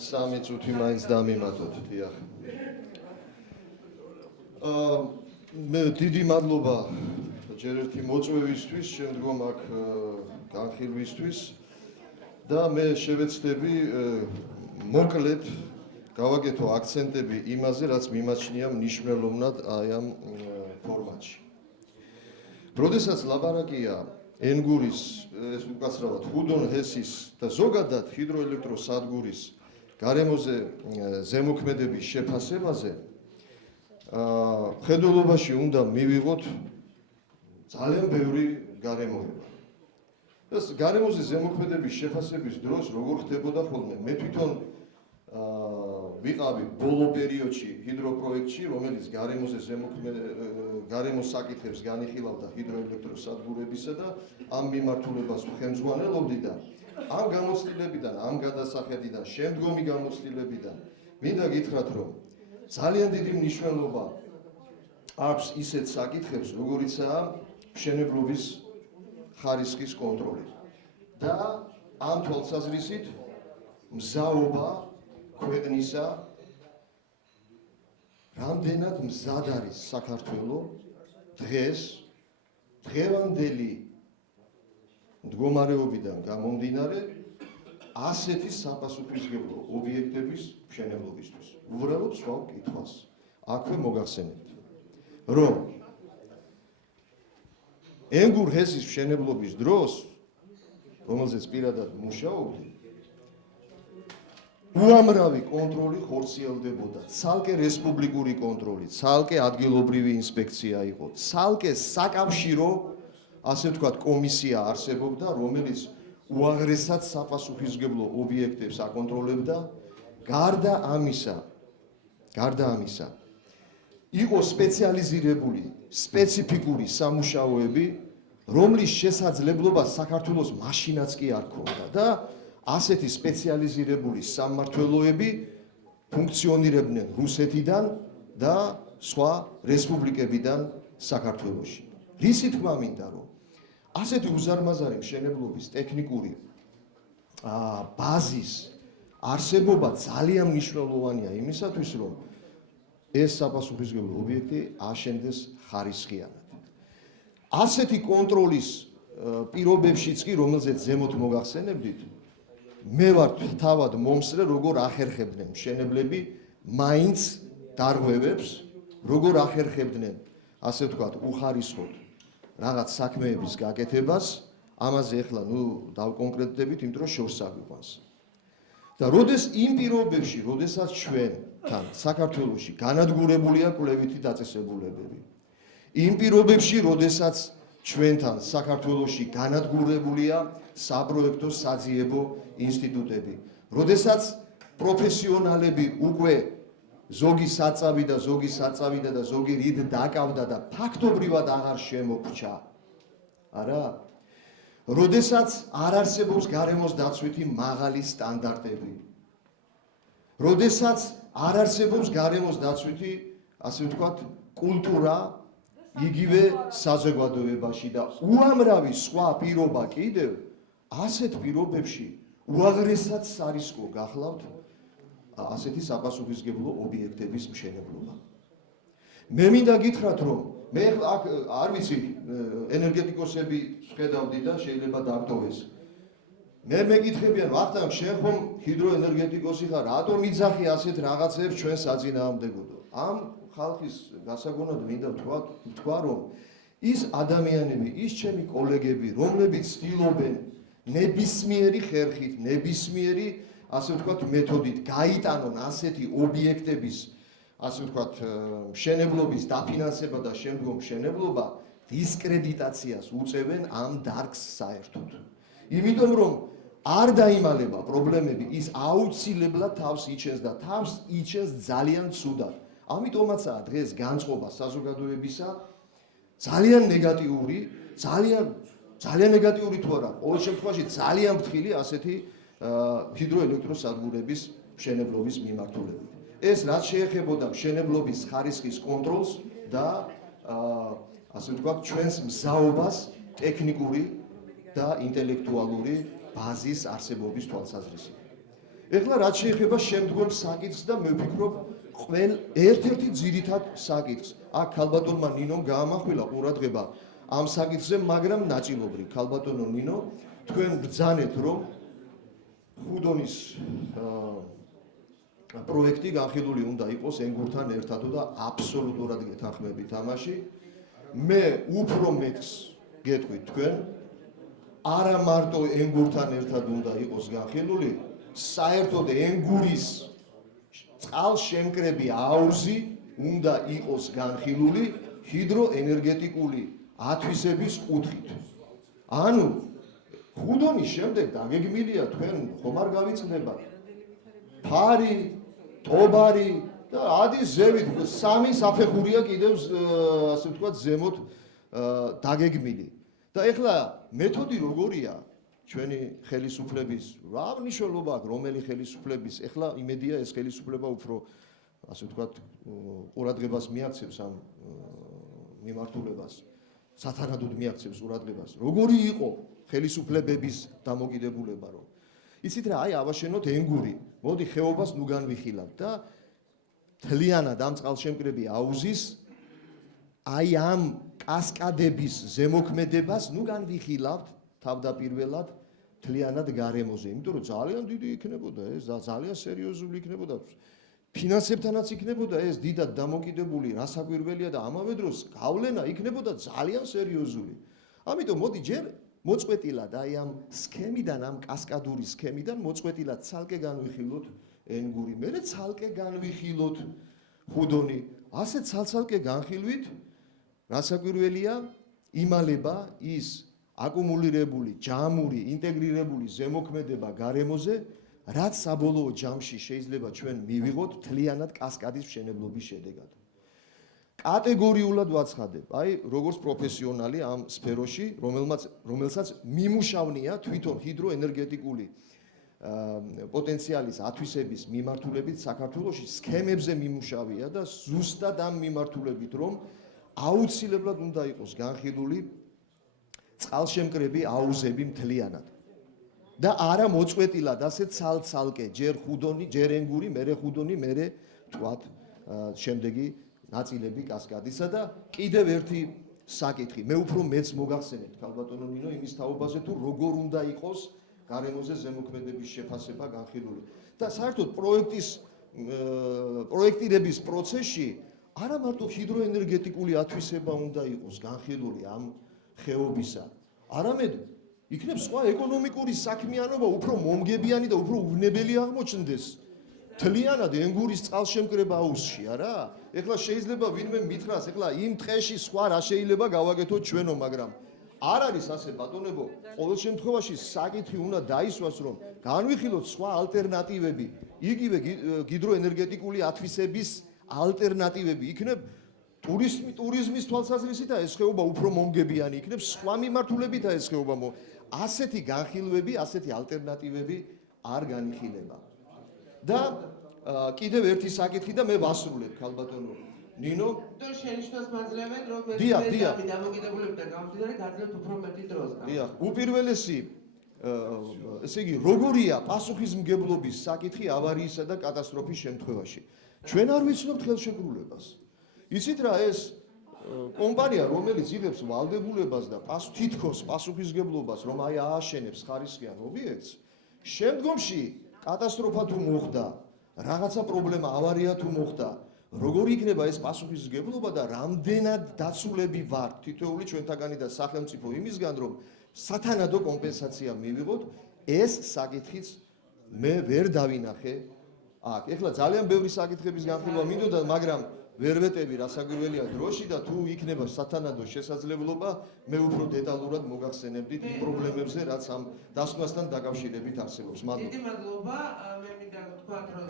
3 წუთი მაინც დამიმატოთ, დიახ. მე დიდი მადლობა ჯერ ერთი მოწვევისთვის, შემდგომ აქ განხილვისთვის და მე შევეცდები მოკლედ გავაკეთო აქცენტები იმაზე, რაც მიმაჩნია მნიშვნელოვნად აი ამ ფორმატში. როდესაც ლაპარაკია ენგურის, ეს უკაცრავად ჰუდონ ჰესის და ზოგადად ჰიდროელექტროსადგურის გარემოზე ზემოქმედების შეფასებაზე, მხედველობაში უნდა მივიღოთ ძალიან ბევრი გარემოება. ეს გარემოზე ზემოქმედების შეფასების დროს როგორ ხდებოდა ხოლმე? მე თვითონ ვიყავი ბოლო პერიოდში ჰიდროპროექტში, რომელიც გარემოს საკითხებს განიხილავდა ჰიდროელექტროსადგურებისა და ამ მიმართულებას ხელმძღვანელობდი და ამ გამოცდილებიდან, ამ გადასახედიდან, შემდგომი გამოცდილებიდან მინდა გითხრათ, რომ ძალიან დიდი მნიშვნელობა აქვს ისეთ საკითხებს, როგორიცაა მშენებლობის ხარისხის კონტროლი და ამ თვალსაზრისით მზაობა ქვეყნისა რამდენად მზად არის საქართველოს დღეს დღევანდელი მდგომარეობიდან გამომდინარე ასეთი საპასუხისმგებლო ობიექტების მშენებლობისთვის. უბრალოდ სხვა კითხვას აქვე მოგახსენებთ, რომ ენგურ ჰესის მშენებლობის დროს, რომელზეც პირადად მუშაობდი, უამრავი კონტროლი ხორციელდებოდა, ცალკე რესპუბლიკური კონტროლი, ცალკე ადგილობრივი ინსპექცია იყო, ცალკე საკავშირო, ასე ვთქვათ, კომისია არსებობდა, რომელიც უაღრესად საპასუხისმგებლო ობიექტებს აკონტროლებდა. გარდა ამისა, იყო სპეციალიზირებული, სპეციფიკური სამუშაოები, რომლის შესაძლებლობა საქართველოს მაშინაც კი არ ქონდა და ასეთი სპეციალიზირებული სამმართველოები ფუნქციონირებდნენ რუსეთიდან და სხვა რესპუბლიკებიდან საქართველოში. რისი თქმა მინდა, რომ ასეთი უზარმაზარი მშენებლობის ტექნიკური ბაზის არსებობა ძალიან მნიშვნელოვანია იმისათვის, რომ ეს საპასუხისმგებლო ობიექტი აშენდეს ხარისხიანად. ასეთი კონტროლის პირობებშიც კი, რომელზეც ზემოთ მოგახსენებდით, მე ვარ თავად მომსწრე, როგორ ახერხებდნენ მშენებლები მაინც დარღვევებს, როგორ ახერხებდნენ, ასე ვთქვათ, უხარისხოდ რაღაც საქმეების გაკეთებას, ამაზე ახლა დავკონკრეტდებით, იმიტომ რომ შორს აგვიყვანს. და იმ პირობებში, როდესაც ჩვენთან საქართველოში განადგურებულია კვლევითი დაწესებულებები, იმ პირობებში, როდესაც ჩვენთან საქართველოში განადგურებულია საპროექტო საძიებო ინსტიტუტები, როდესაც პროფესიონალები უკვე ზოგი საწავიდა და ზოგი რიდ დაკავდა და ფაქტობრივად აღარ შემოგვჭა. არა? როდესაც არ არსებობს გარემოს დაცვითი მაღალი სტანდარტები. როდესაც არ არსებობს გარემოს დაცვითი, ასე ვთქვათ, კულტურა იგივე საზოგადოებაში და უამრავი სხვა პირობა კიდევ, ასეთ პირობებში უაღრესად სარისკო გახლავთ ასეთი საპასუხისმგებლო ობიექტების მშენებლობა. მე მინდა გითხრათ, რომ მე აქ არ ვიცი, ენერგეტიკოსები ხედავდი და შეიძლება დაგტოვეს. მე მეკითხებიან, ვახტანგ, შენ ხომ ჰიდროენერგეტიკოსი ხარ, რატომ იძახი ასეთ რაღაცებს ჩვენ საწინააღმდეგოდო? ამ ხალხის გასაგონად მინდა ვთქვა, რომ ის ადამიანები, ის ჩემი კოლეგები, რომლებიც ცდილობენ ნებისმიერი ხერხით, ნებისმიერი, ასე ვთქვათ, მეთოდით გაიტანონ ასეთი ობიექტების, ასე ვთქვათ, მშენებლობის დაფინანსება და შემდგომ მშენებლობა, დისკრედიტაციას უწევენ ამ დარგს საერთოდ. იმიტომ რომ არ დაიმალება პრობლემები, ის აუცილებლად თავს იჩენს და თავს იჩენს ძალიან ცუდად. ამიტომაცაა დღეს განწყობა საზოგადოებისა ძალიან ნეგატიური, ძალიან ნეგატიური თუ არა, ყოველ შემთხვევაში ძალიან ფრთხილი ასეთი ჰიდროელექტროსადგურების მშენებლობის მიმართულებით. ეს რაც შეეხებოდა მშენებლობის ხარისხის კონტროლს და ასე ვთქვათ, ჩვენს მზაობას ტექნიკური და ინტელექტუალური ბაზის არსებობის თვალსაზრისით. ეხლა რაც შეეხება შემდგომ საკითხს და მე ვფიქრობ ერთ-ერთი ძირითად საკითხს. აქ ქალბატონმა ნინომ გაამახვილა ყურადღება ამ საკითხზე, მაგრამ ნაწილობრივ. ქალბატონო ნინო, თქვენ ბრძანეთ, რომ ხუდონის პროექტი განხილული უნდა იყოს ენგურთან ერთად და აბსოლუტურად გეთანხმებით ამაში. მე უფრო მეტს გეტყვით თქვენ, არა მარტო ენგურთან ერთად უნდა იყოს განხილული, საერთოდ ენგურის წყალშემკრები აუზი უნდა იყოს განხილული ჰიდროენერგეტიკული ათვისების კუთხით. ანუ ხუდონის შემდეგ დაგეგმილია თქვენ ხომ არ გავიწყდებათ ფარი, ტობარი და ადის ზევით სამი საფეხურია კიდევ ასე ვთქვათ ზემოთ დაგეგმილი. და ეხლა მეთოდი როგორია ჩვენი ხელისუფლების რა მნიშვნელობა აქვს რომელი ხელისუფლების ეხლა იმედია ეს ხელისუფლება უფრო ასე ვთქვათ ყურადღებას მიაქცევს ამ მიმართულებას სათანადოდ მიაქცევს ყურადღებას როგორი იყო ხელისუფლებების დამოკიდებულება რომ იცით რა აი ავაშენოთ ენგური მოდი ხეობას ნუ განვიხილავთ და თლიანად ამ წყალშემკრები აუზის აი ამ კასკადების ზემოქმედებას ნუ განვიხილავთ თავდაპირველად თლიანად გარემოზე, იმიტომ რომ ძალიან დიდი იქნებოდა ეს, ძალიან სერიოზული იქნებოდა. ფინანსებთანაც იქნებოდა ეს დიდად დამოკიდებული, რასაკვირველია და ამავე დროს გავლენა იქნებოდა ძალიან სერიოზული. ამიტომ მოდი ჯერ მოწყვეტილად აი ამ სქემიდან, ამ კასკადური სქემიდან მოწყვეტილად ცალკე განვიხილოთ ენგური, მერე ცალკე განვიხილოთ ხუდონი. ასე ცალ-ცალკე განხილვით რასაკვირველია იმალება ის აკუმულირებული, ჯამური, ინტეგრირებული ზემოქმედება გარემოზე, რაც საბოლოო ჯამში შეიძლება ჩვენ მივიღოთ თლიანად კასკადის მშენებლობის შედეგად. კატეგორიულად ვაცხადებ, აი როგორც პროფესიონალი ამ სფეროში, რომელსაც მიმუშავნია თვითონ ჰიდროენერგეტიკული პოტენციალის ათვისების მიმართულებით საქართველოში სქემებზე მიმუშავია და ზუსტად ამ მიმართულებით, რომ აუცილებლად უნდა იყოს განხილული წყალშემკრები აუზები მთლიანად და არა მოწყვეტილად ასე ცალ-ცალკე ჯერ ხუდონი, ჯერ ენგური, მერე ხუდონი, მერე თქვათ შემდეგი ნაწილები კასკადისა და კიდევ ერთი საკითხი მე უფრო მეც მოგახსენებთ ქალბატონო ნინო იმის თაობაზე თუ როგორ უნდა იყოს გარემოზე ზემოქმედების შეფასება განხილული და საერთოდ პროექტირების პროცესში არა მარტო ჰიდროენერგეტიკული ათვისება უნდა იყოს განხილული ამ ხეობისა. არამედ იქნებს სხვა ეკონომიკური საქმიანობა უფრო მომგებიანი და უფრო უვნებელი აღმოჩნდეს. თლიანად ენგურის წყალშემკრება აუზში, არა? ეხლა შეიძლება ვინმე მითხრას, ეხლა იმ ტყეში სხვა რა შეიძლება გავაკეთოთ ჩვენო, მაგრამ არ არის ასე ბატონებო. ყოველ შემთხვევაში საკითხი უნდა დაისვას, რომ განვიხილოთ სხვა ალტერნატივები, იგივე ჰიდროენერგეტიკული ათვისების ალტერნატივები იქნებ ტურიზმის თვალსაზრისით ეს ხეობა უფრო მომგებიანი იქნებს, სხვა მიმართულებით ეს ხეობა ასეთი განხილვები, ასეთი ალტერნატივები არ განიხილება. და კიდევ ერთი საკითხი და მე ვასრულებ ქალბატონო ნინო. თორე შენიშვნას მაძლევენ რომ მე დამოკიდებულებიდან გამომდინარე გაძლევთ უფრო მეტი დროს. დიახ, უპირველესი ესე იგი როგორია პასუხისმგებლობის საკითხი ავარიისა და კატასტროფის შემთხვევაში. ჩვენ არ ვიცნობთ ხელშეკრულებას. იცით რა ეს კომპანია რომელიც იღებს ვალდებულებას და თითქოს პასუხისმგებლობას რომ აი ააშენებს ხარისხიან ობიექტს შემდგომში კატასტროფა თუ მოხდა რაღაცა პრობლემა ავარია თუ მოხდა როგორი იქნება ეს პასუხისმგებლობა და რამდენად დაცულები ვართ თითოეული ჩვენთაგანი და სახელმწიფო იმისგან რომ სათანადო კომპენსაცია მივიღოთ ეს საკითხიც მე ვერ დავინახე აქ ეხლა ძალიან ბევრი საკითხების განხილვა მინდოდა მაგრამ ვერ ვეტევი რასაკვირველია დროში და თუ იქნება სათანადო შესაძლებლობა მე უფრო დეტალურად მოგახსენებდით იმ პრობლემებზე რაც ამ დასკვნასთან დაკავშირებით არსებობს. დიდი მადლობა. მე მინდა ვთქვათ რომ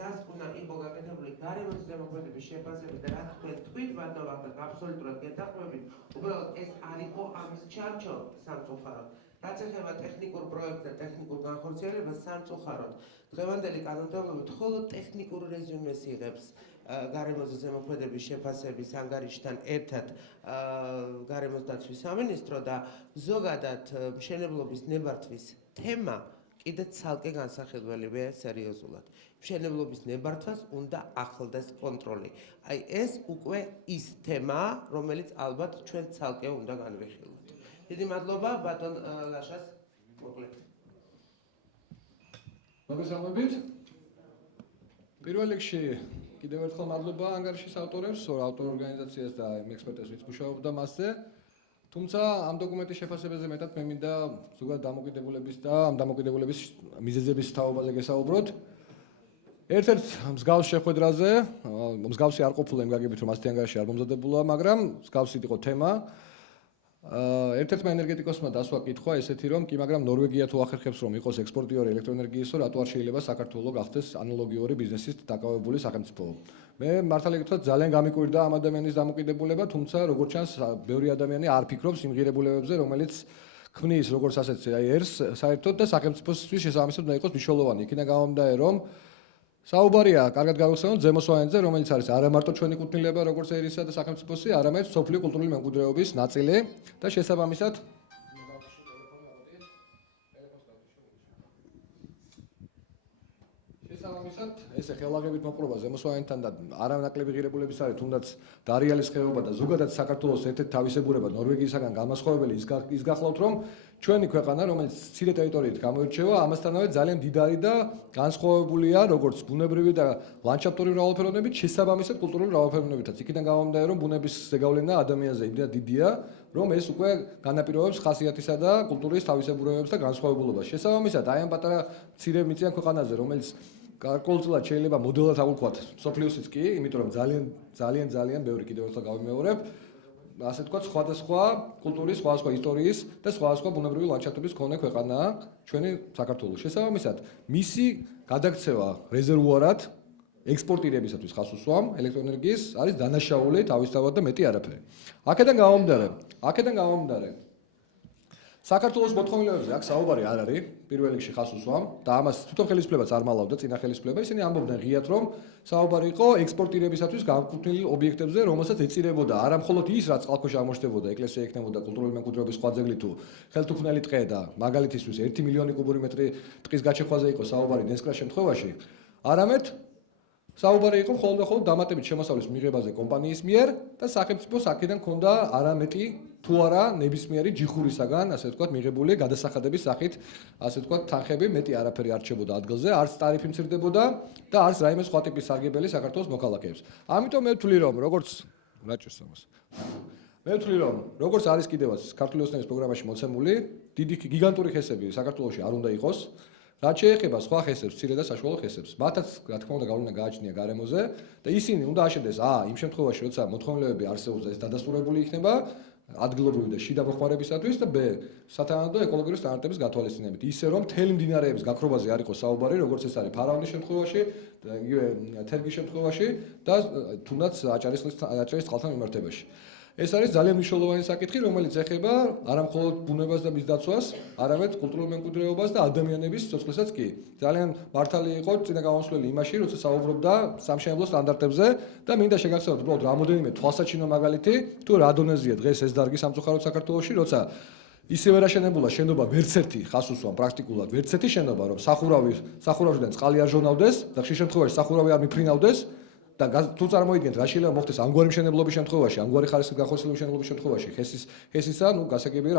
დასკვნა იყო გაკეთებული გარემოს ზემოქმედების შეფასებით და რა თქვით ბატონო აბსოლუტურად გეთანხმებით. უბრალოდ ეს არ იყო ამის ჩარჩო სამწუხაროდ. რაც ეხება ტექნიკურ პროექტს და ტექნიკურ განხორციელებას სამწუხაროდ დღევანდელი კანონმდებლობით მხოლოდ ტექნიკურ რეზიუმეს იღებს გარემოზე ზემოქმედების შეფასების ანგარიშთან ერთად გარემოს დაცვის სამინისტრო და ზოგადად მშენებლობის ნებართვის თემა კიდე ცალკე განსახილველია სერიოზულად. მშენებლობის ნებართვას უნდა ახლდეს კონტროლი. აი ეს უკვე ის თემაა, რომელიც ალბათ ჩვენ ცალკე უნდა განვიხილოთ. დიდი მადლობა ბატონ ლაშას მოკლედ. მოგესალმებით. პირველ რიგში კიდევ ერთხელ მადლობა ანგარიშის ავტორებს, ავტორ ორგანიზაციას და იმ ექსპერტებს, ვინც მუშაობდა მასზე. თუმცა ამ დოკუმენტის შეფასებაზე მეტად მე მინდა ზოგადად დამოკიდებულების და ამ დამოკიდებულების მიზეზების თაობაზე გესაუბროთ. ერთ-ერთ მსგავს შეხვედრაზე, მსგავსი არ ყოფილა იმ გაგებით, რომ ასეთი ანგარიში არ მომზადებულა, მაგრამ მსგავსი იყო თემა. ერთ-ერთმა ენერგეტიკოსმა დასვა კითხვა ესეთი რომ კი, მაგრამ ნორვეგია თუ ახერხებს რომ იყოს ექსპორტიორი ელექტროენერგიისო, რატო არ შეიძლება საქართველოს გახდეს ანალოგიური ბიზნესის დაკავებული სახელმწიფო. მე მართალი გითხრათ ძალიან გამიკვირდა ამ ადამიანის დამოკიდებულება, თუმცა როგორც ჩანს, ბევრი ადამიანი არ ფიქრობს იმ ღირებულებებზე, რომელიც ქმნის როგორც ასეთ ერს საერთოდ და სახელმწიფოსთვის შესაბამისად უნდა იყოს მნიშვნელოვანი. იქიდან გამომდინარე რომ საუბარია, კარგად გავიხსენოთ ზემო სვანეთზე, რომელიც არის არა მარტო ჩვენი კუთვნილება, როგორც ერისა და სახელმწიფოსი, არამედ სოფლიო კულტურული მემკვიდრეობის ნაწილი და შესაბამისად ეს ხელაღებით მოპყრობა ზემო სვანეთთან და არანაკლები ღირებულების არის, თუნდაც დარიალის ხეობა და ზოგადად საქართველოს ერთ-ერთი თავისებურება ნორვეგიისაგან განმასხვავებელი ის გახლავთ, რომ ჩვენი ქვეყანა, რომელიც მცირე ტერიტორიით გამოირჩევა, ამასთანავე ძალიან დიდარი და განსხვავებულია, როგორც ბუნებრივი და ლანდშაფტური მრავალფეროვნებით, შესაბამისად კულტურული მრავალფეროვნებითაც. იქიდან გამომდინარე, რომ ბუნების ზეგავლენა ადამიანზე იმდენად დიდია, რომ ეს უკვე განაპირობებს ხასიათისა და კულტურის თავისებურებებს და განსხვავებულობას. შესაბამისად, აი ამ პატარა მცირე მიწიან ქვეყანაზე, რომელიც გარკვეულწილად შეიძლება მოდელად აღვქვათ სოფლიოსიც კი, იმიტომ რომ ძალიან ბევრი კიდევ ერთხელ გავიმეორებ, ასე ვთქვათ, სხვადასხვა კულტურის, სხვადასხვა ისტორიის და სხვადასხვა ბუნებრივი ლანდშაფტების მქონე ქვეყანაა ჩვენი საქართველო. შესაბამისად, მისი გადაქცევა რეზერვუარად ექსპორტირებისათვის ხას უსვამ ელექტროენერგიის არის დანაშაული თავისთავად და მეტი არაფერი. აქედან გამომდინარე, საქართველოს მოთხოვნილებებზე აქ საუბარი არ არის, პირველ რიგში ხას უსვამ და ამას თვითონ ხელისუფლებაც არ მალავდა, წინა ხელისუფლება, ისინი ამბობდნენ ღიად, რომ საუბარი იყო ექსპორტირებისათვის განკუთვნილ ობიექტებზე, რომელსაც ეწირებოდა არა მხოლოდ ის, რაც წყალქვეშ აღმოჩნდებოდა, ეკლესია იქნებოდა, კულტურული მემკვიდრეობის სხვა ძეგლი თუ ხელთუქმნელი ტყე და მაგალითისთვის 1 მილიონი კუბური მეტრი ტყის გაჩეხვაზე იყო საუბარი ნესკრას შემთხვევაში, არამედ საუბარი იყო მხოლოდ დამატებით შემოსავლის მიღებაზე კომპანიის მიერ და სახელმწიფოს აქედან ქონდა არამეტი თუ არა ნებისმიერი ჯიხურისაგან, ასე ვთქვათ, მიღებული გადასახადების სახით, ასე ვთქვათ, თანხები მეტი არაფერი არ რჩებოდა ადგილზე, არც ტარიფი მცირდებოდა და არც რაიმე სხვა ტიპის სარგებელი საქართველოს მოქალაქეებს. ამიტომ მე ვთვლი რომ როგორც არის კიდევაც ქართული ოცნების პროგრამაში მოცემული, დიდი გიგანტური ხესები საქართველოში არ უნდა იყოს. რაც შეეხება სხვა ხესებს, მცირე და საშუალო ხესებს, მათაც რა თქმა უნდა გავლენა გააჩნია გარემოზე და ისინი უნდა აშენდეს იმ შემთხვევაში, როცა მოთხოვნილებები არსებობს და ეს დადასტურებული იქნება ადგილობრივი და შიდა მოხმარებისათვის და ბ სათანადო ეკოლოგიური სტანდარტების გათვალისწინებით. ისე რომ მთელი მდინარეების გაქრობაზე არ იყოს საუბარი, როგორც ეს არის ფარავნის შემთხვევაში, იგივე თერგის შემთხვევაში და თუნდაც აჭარის წყალთან მიმართებაში. ეს არის ძალიან მნიშვნელოვანი საკითხი, რომელიც ეხება არა მხოლოდ ბუნებას და მის დაცვას, არამედ კულტურულ მემკვიდრეობას და ადამიანების სიცოცხლესაც კი. ძალიან მართალი იყო წინა გამოსვლელი იმაში, როცა საუბრობდა სამშენებლო სტანდარტებზე და მინდა შეგახსენოთ უბრალოდ რამოდენიმე თვალსაჩინო მაგალითი, თუ რა დონეზეა დღეს ეს დარგი სამწუხაროდ საქართველოში, როცა ისევე რაშენებულა შენობა ვერც ერთი ხას უსვამ პრაქტიკულად, ვერც ერთი შენობა, რომ სახურავიდან წყალი არ ჟონავდეს და ხშირ შემთხვევაში სახურავი არ მიფრინავდეს. და თუ წარმოიდგენთ რა შეიძლება მოხდეს ამგვარი მშენებლობის შემთხვევაში, ამგვარი ხარისხის გახორციელების შემთხვევაში, ხესისა, გასაგებია